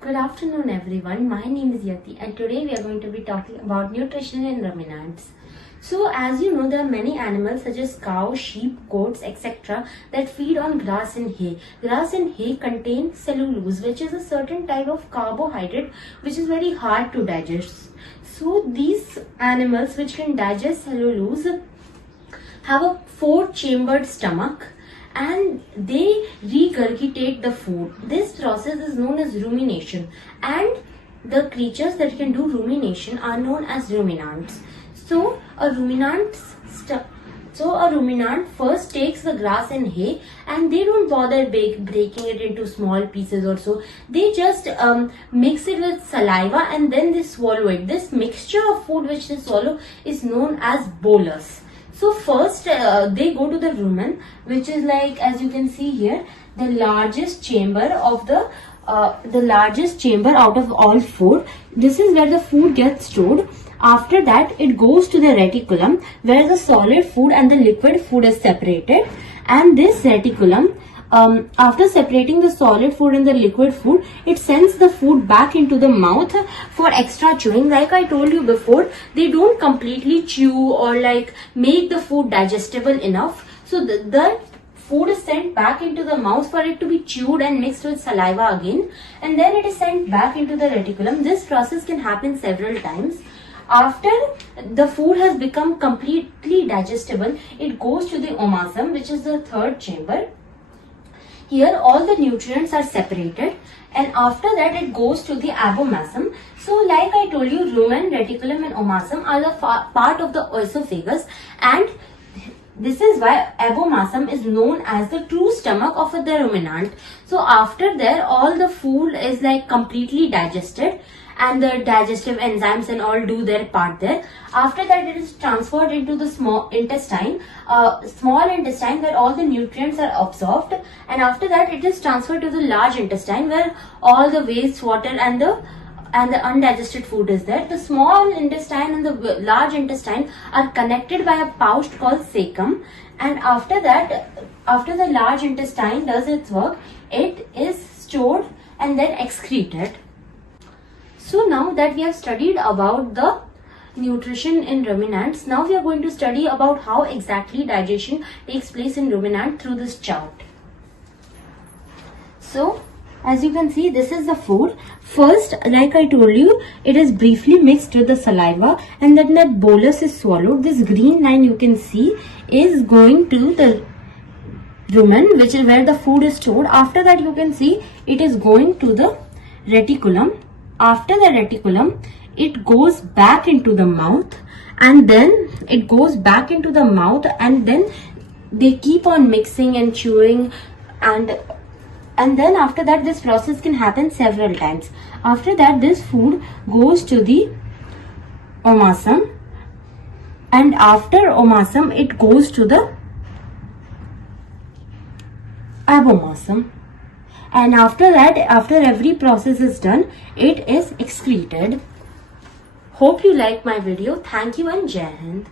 Good afternoon everyone, my name is Yatee and today we are going to be talking about nutrition in ruminants. So as you know, there are many animals such as cows, sheep, goats, etc. that feed on grass and hay. Grass and hay contain cellulose, which is a certain type of carbohydrate which is very hard to digest. So these animals which can digest cellulose have a 4-chambered stomach and they regurgitate the food. This process is known as rumination, and the creatures that can do rumination are known as ruminants. So a ruminant first takes the grass and hay, and they don't bother breaking it into small pieces or so. They just mix it with saliva and then they swallow it. This mixture of food which they swallow is known as bolus. So first they go to the rumen, which is like, as you can see here, the largest chamber of the largest chamber out of all four. This is where the food gets stored. After that, it goes to the reticulum, where the solid food and the liquid food is separated. And this reticulum, after separating the solid food and the liquid food, it sends the food back into the mouth for extra chewing. Like I told you before, they don't completely chew or like make the food digestible enough. So the food is sent back into the mouth for it to be chewed and mixed with saliva again, and then it is sent back into the reticulum. This process can happen several times. After the food has become completely digestible, it goes to the omasum, which is the third chamber. Here all the nutrients are separated, and after that it goes to the abomasum. So like I told you, rumen, reticulum and omasum are the part of the esophagus, and this is why abomasum is known as the true stomach of the ruminant. So after there, all the food is like completely digested and the digestive enzymes and all do their part there. After that, it is transferred into the small intestine where all the nutrients are absorbed, and after that it is transferred to the large intestine where all the waste water and the undigested food is there. The small intestine and the large intestine are connected by a pouch called cecum, and after that, after the large intestine does its work, it is stored and then excreted. So now that we have studied about the nutrition in ruminants, now we are going to study about how exactly digestion takes place in ruminant through this chart. So as you can see, this is the food. First, like I told you, it is briefly mixed with the saliva and then that bolus is swallowed. This green line you can see is going to the rumen, which is where the food is stored. After that, you can see it is going to the reticulum. After the reticulum, it goes back into the mouth, and then it goes back into the mouth, and then they keep on mixing and chewing, and then after that this process can happen several times. After that, this food goes to the omasum, and after omasum it goes to the abomasum, and after that, after every process is done, it is excreted. Hope you liked my video. Thank you and Jai Hind.